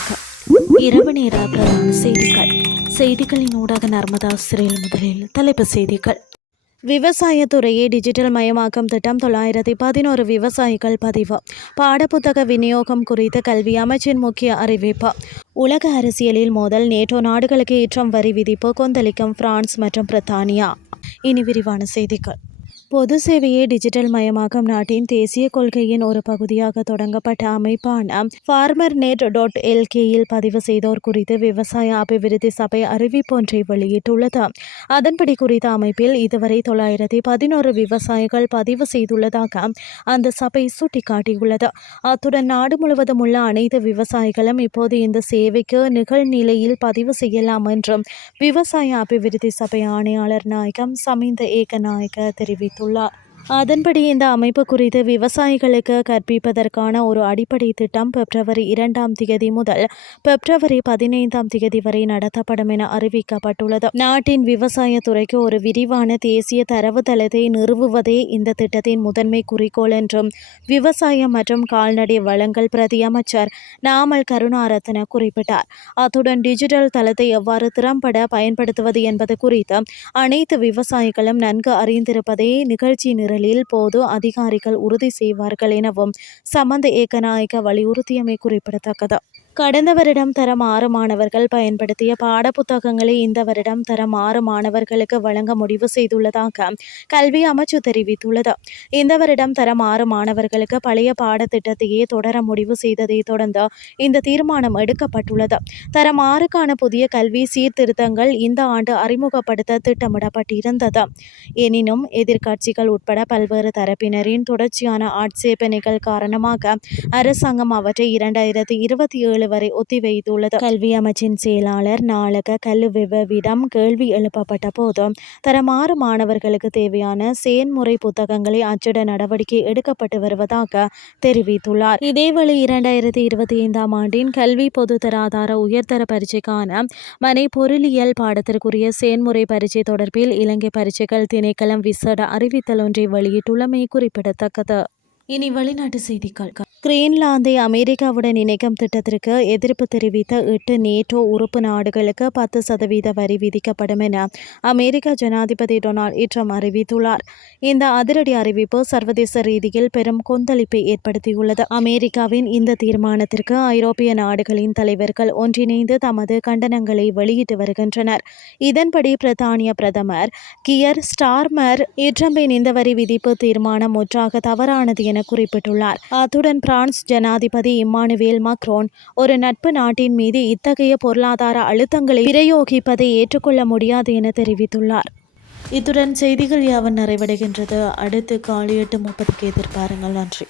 வணக்கம் இரவு நேர பிரதான செய்திகள். செய்திகளின் ஊடாக நர்மதா சிறையில் முதலில் தலைப்பு செய்திகள். விவசாயத்துறையை டிஜிட்டல் மயமாக்கும் திட்டம் தொள்ளாயிரத்தி பதினோரு விவசாயிகள் பதிவு. பாடப்புத்தக விநியோகம் குறித்து கல்வி அமைச்சின் முக்கிய அறிவிப்பு. உலக அரசியலில் மோதல் நேட்டோ நாடுகளுக்கு ஏற்றம் வரி விதிப்பு கொந்தளிக்கும் பிரான்ஸ் மற்றும் பிரித்தானியா. இனி விரிவான செய்திகள். பொது சேவையை டிஜிட்டல் மயமாக்கும் நாட்டின் தேசிய கொள்கையின் ஒரு பகுதியாக தொடங்கப்பட்ட அமைப்பான ஃபார்மர் நெட் டாட் எல்கேயில் பதிவு செய்தோர் குறித்து விவசாய அபிவிருத்தி சபை அறிவிப்பொன்றை வெளியிட்டுள்ளது. அதன்படி குறித்த அமைப்பில் இதுவரை தொள்ளாயிரத்தி பதினோரு விவசாயிகள் பதிவு செய்துள்ளதாக அந்த சபை சுட்டிக்காட்டியுள்ளது. அத்துடன் நாடு முழுவதும் உள்ள அனைத்து விவசாயிகளும் இப்போது இந்த சேவைக்கு நிகழ்நிலையில் பதிவு செய்யலாம் என்றும் விவசாய அபிவிருத்தி சபை ஆணையாளர் நாயகம் சமிந்த தெரிவித்தார் தெரிவித்துள்ளார் அதன்படி இந்த அமைப்பு குறித்து விவசாயிகளுக்கு கற்பிப்பதற்கான ஒரு அடிப்படை திட்டம் பிப்ரவரி இரண்டாம் தேதி முதல் பிப்ரவரி பதினைந்தாம் தேதி வரை நடத்தப்படும் என அறிவிக்கப்பட்டுள்ளது. நாட்டின் விவசாய துறைக்கு ஒரு விரிவான தேசிய தரவுத்தளத்தை நிறுவுவதே இந்த திட்டத்தின் முதன்மை குறிக்கோள் என்றும் விவசாயம் மற்றும் கால்நடை வளங்கள் பிரதி அமைச்சர் நாமல் கருணாரத்ன குறிப்பிட்டார். அத்துடன் டிஜிட்டல் தளத்தை எவ்வாறு திறம்பட பயன்படுத்துவது என்பது குறித்து அனைத்து விவசாயிகளும் நன்கு அறிந்திருப்பதே நிகழ்ச்சி மீறலில் போது அதிகாரிகள் உறுதி செய்வார்கள் எனவும் சமந்த ஏகநாயக்க வலியுறுத்தியமை குறிப்பிடத்தக்கது. கடந்த வருடம் தரம் ஆறு மாணவர்கள் பயன்படுத்திய பாடப்புத்தகங்களை இந்த வருடம் தரம் ஆறு மாணவர்களுக்கு வழங்க முடிவு செய்துள்ளதாக கல்வி அமைச்சு தெரிவித்துள்ளது. இந்த வருடம் தரம் ஆறு மாணவர்களுக்கு பழைய பாடத்திட்டத்தையே தொடர முடிவு செய்ததை தொடர்ந்து இந்த தீர்மானம் எடுக்கப்பட்டுள்ளது. தரம் ஆறுக்கான புதிய கல்வி சீர்திருத்தங்கள் இந்த ஆண்டு அறிமுகப்படுத்த திட்டமிடப்பட்டிருந்தது. எனினும் எதிர்க்கட்சிகள் உட்பட பல்வேறு தரப்பினரின் தொடர்ச்சியான ஆட்சேபனைகள் காரணமாக அரசாங்கம் அவற்றை இரண்டாயிரத்தி இருபத்தி ஏழு வரை ஒத்திவைத்துள்ளது கல்வி அமைச்சின் செயலாளர் நாளக கல்லுவிடம் கேள்வி எழுப்பப்பட்ட போது தரமாறு மாணவர்களுக்கு தேவையான செயன்முறை புத்தகங்களை அச்சிட நடவடிக்கை எடுக்கப்பட்டு வருவதாக தெரிவித்துள்ளார். இதேவேளை இரண்டாயிரத்தி இருபத்தி ஐந்தாம் ஆண்டின் கல்வி பொதுத்தராதார உயர்தர பரீட்சைக்கான மனை பொருளியல் பாடத்திற்குரிய செயன்முறை பரீட்சை தொடர்பில் இலங்கை பரீட்சைகள் திணைக்களம் விசேட அறிவித்தல் ஒன்றை வெளியிட்டுள்ளமை குறிப்பிடத்தக்கது. இனி வெளிநாட்டு செய்திகள். கிரீன்லாந்தை அமெரிக்காவுடன் இணைக்கும் திட்டத்திற்கு எதிர்ப்பு தெரிவித்த எட்டு நேட்டோ உறுப்பு நாடுகளுக்கு பத்து சதவீத வரி விதிக்கப்படும் என அமெரிக்க ஜனாதிபதி டொனால்ட் ட்ரம்ப் அறிவித்துள்ளார். இந்த அதிரடி அறிவிப்பு சர்வதேச ரீதியில் பெரும் கொந்தளிப்பை ஏற்படுத்தியுள்ளது. அமெரிக்காவின் இந்த தீர்மானத்திற்கு ஐரோப்பிய நாடுகளின் தலைவர்கள் ஒன்றிணைந்து தமது கண்டனங்களை வெளியிட்டு வருகின்றனர். இதன்படி பிரித்தானிய பிரதமர் கியர் ஸ்டார்மர் ட்ரம்பின் இந்த வரி விதிப்பு தீர்மானம் முற்றாக தவறானது என என குறிப்பிட்டுள்ளார். அத்துடன் பிரான்ஸ் ஜனாதிபதி இம்மானுவேல் மக்ரோன் ஒரு நட்பு நாட்டின் மீது இத்தகைய பொருளாதார அழுத்தங்களை பிரயோகிப்பதை ஏற்றுக்கொள்ள முடியாது என தெரிவித்துள்ளார். இத்துடன் செய்திகள் யாவன் நிறைவடைகின்றது. அடுத்து காலை எட்டு முப்பதுக்கு எதிர்பாருங்கள். நன்றி.